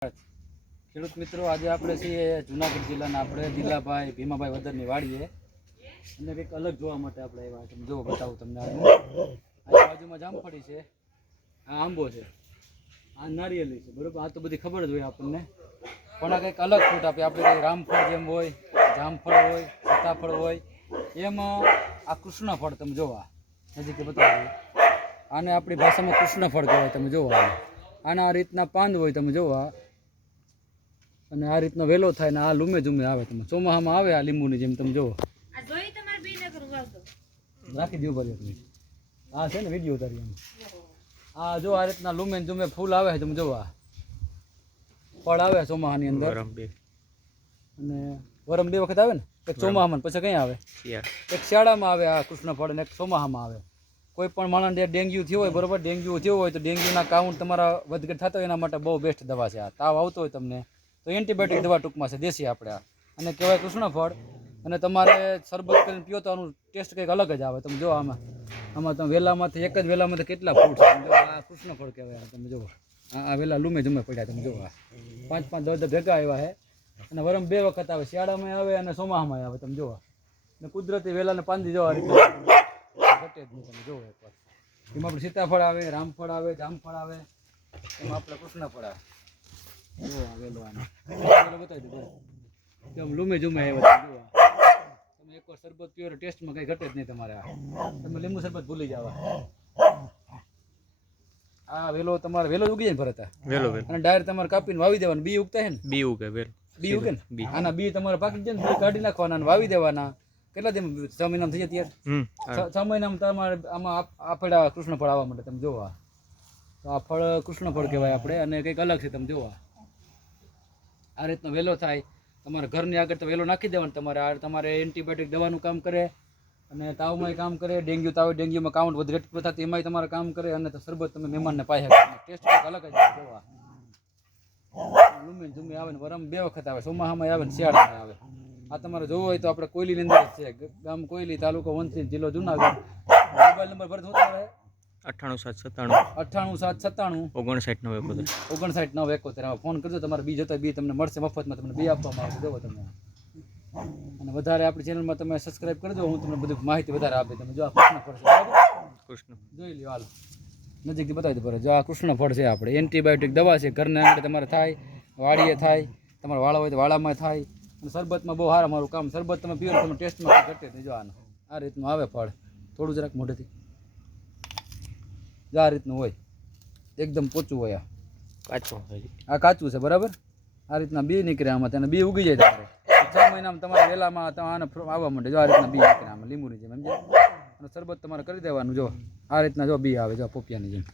ખેડૂત મિત્રો, આજે આપણે છીએ જુનાગઢ જિલ્લાના આપણે દિલાભાઈ ભીમાભાઈ વદરની વાડીએ અને કંઈક અલગ જોવા માટે આપણે આવ્યા. તમે જો બતાવું તમને. આ બાજુમાં જામફળી છે, આ આંબો છે, આ નારિયેળી છે, બરોબર. આ તો બધી ખબર જ હોય આપણને, પણ આ કંઈક અલગ ફ્રૂટ આપે. આપણે કંઈ રામફળ જેમ હોય, જામફળ હોય, સીતાફળ હોય, એમ આ કૃષ્ણફળ તમે જોવા નજીક બતાવું. આને આપણી ભાષામાં કૃષ્ણફળ કહેવાય. તમે જોવા આના આ રીતના પાંદ હોય, તમે જોવા. અને આ રીતનો વેલો થાય ને આ લૂમે ઝૂમે આવે. તમે ચોમાસામાં આવે આ લીંબુની જેમ. તમે જોવો રાખી દઉં ભરી. આ છે ને વિડીયો ઉતારી એમ. આ જો આ રીતના લૂમે ઝૂમે ફૂલ આવે. તમે જોવા ફળ આવે ચોમાસાની અંદર. અને વરમ 2 વખત આવે ને, એક ચોમાસામાં પછી કઈ આવે, એક શિયાળામાં આવે આ કૃષ્ણફળ ને એક ચોમાસામાં આવે. કોઈ પણ માણસને ડેન્ગ્યુ થયો હોય, બરોબર, ડેન્ગ્યુ થયો હોય તો ડેન્ગ્યુના કાઉન્ટ તમારા વધઘટ થતા હોય એના માટે બહુ બેસ્ટ દવા છે. આ તાવ આવતો હોય તમને તો એન્ટીબાયોટિક દવા ટૂંકમાં છે, દેશી આપણે આ, અને કહેવાય કૃષ્ણફળ. અને તમારે શરબત કરીને પીઓ તો આનું ટેસ્ટ કંઈક અલગ જ આવે. તમે જો આમાં તમે વેલામાંથી એક જ વેલામાંથી કેટલા ફ્રૂટ છે. તમે જો આ કૃષ્ણફળ કહેવાય. તમે જુઓ આ વેલા લૂમે જમે પડ્યા. તમે જુઓ 5-5 10 ભેગા આવ્યા છે. અને વરમ 2 વખત આવે, શિયાળામાં આવે અને ચોમાસામાં આવે. તમે જુઓ ને કુદરતી વેલાને પાંદી જવા રીતે ઘટે જ નહીં. તમે જુઓ એકવાર. એમાં આપણે સીતાફળ આવે, રામફળ આવે, જામફળ આવે, એમાં આપણે કૃષ્ણફળ આવે. જો આવેલો આને બતાવી દો કેમ લૂમે ઝૂમે આવ્યા. તમે જોવા તમે એકવાર શરબત પીવો ટેસ્ટમાં કંઈ ઘટે જ નહીં તમારે. તમે લીંબુ શરબત ભૂલી જાવ. આ વેલો તમારે વેલો ઉગી જાય ને ભરતા વેલો અને ડાયરેક્ટ તમારે કાપીને વાવી દેવાનું. બી ઉગતા છે ને, બી ઉગે બી ઉગે ને. આના બી તમારે પાકી જાય ને, બી કાઢી નાખવાના અને વાવી દેવાના. કેટલા દિન 6 મહિનામાં થઈ જાય ત્યારે 6 મહિનામાં તમારે આમાં આપેલા કૃષ્ણફળ આવવા માટે. તમે જોવા તો આ ફળ કૃષ્ણફળ કહેવાય આપણે. અને કંઈક અલગ છે. તમે જોવા આ રીતનો વેલો થાય. તમારે ઘરની આગળ તો વેલો નાખી દેવાનો. તમારે એન્ટીબાયોટિક દવાનું કામ કરે અને તાવમાંય કામ કરે. ડેન્ગ્યુ તાવ, ડેન્ગ્યુમાં કાઉન્ટ વધઘટ થતી એમાંય તમારે કામ કરે. અને શરબત તમે મહેમાનને પાય ટેસ્ટ અલગ જ જોવા. લૂમે ઝૂમે આવે ને વરમ 2 વખત આવે, ચોમાસામાં આવે ને શિયાળામાં આવે. આ તમારે જોવું હોય તો આપણે કોયલીની અંદર જ છે. ગામ કોયલી, તાલુકો વંથલી, જિલ્લો જુનાગઢ. મોબાઈલ નંબર ભરતો શું તમારે 98 797 59 ફોન કરજો. તમારે બી જોતા બી તમને મળશે મફતમાં. તમને બી આપવામાં આવશે. જોવો તમે. અને વધારે આપણી ચેનલમાં તમે સબસ્ક્રાઈબ કરજો. હું તમને બધી માહિતી વધારે આપી. તમે જો આ કૃષ્ણફળ છે, કૃષ્ણ જોઈ લ્યો. હાલ નજીકથી બતાવી દો. જો આ કૃષ્ણફળ છે આપણે. એન્ટીબાયોટિક દવા છે. ઘરના આંગણે તમારે થાય, વાડીએ થાય, તમારે વાળા હોય તો વાળામાં થાય. અને શરબતમાં બહુ સારા મારું કામ. શરબત તમે પીવો તમે ટેસ્ટમાં ઘટે નહીં. જો આનું આ રીતનું આવે ફળ. થોડું જરાક મોઢેથી જો આ રીતનું હોય, એકદમ પોચું હોય. આ કાચું છે, બરાબર. આ રીતના બી નીકળે આમાં. તેને બી ઉગી જાય. તમારે 6 મહિનામાં તમારે વેલામાં આને આવવા માંડે. જો આ રીતના બી નીકળે આમાં લીંબુની જેમ, સમજ્યા. અને શરબત તમારે કરી દેવાનું. જો આ રીતના જો બી આવે, જો પોપિયાની જેમ.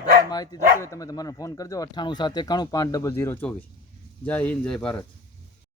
વધારે માહિતી જોઈતી હોય તમે તમારે ફોન કરજો 98 791 50024. જય હિન્દ, જય ભારત.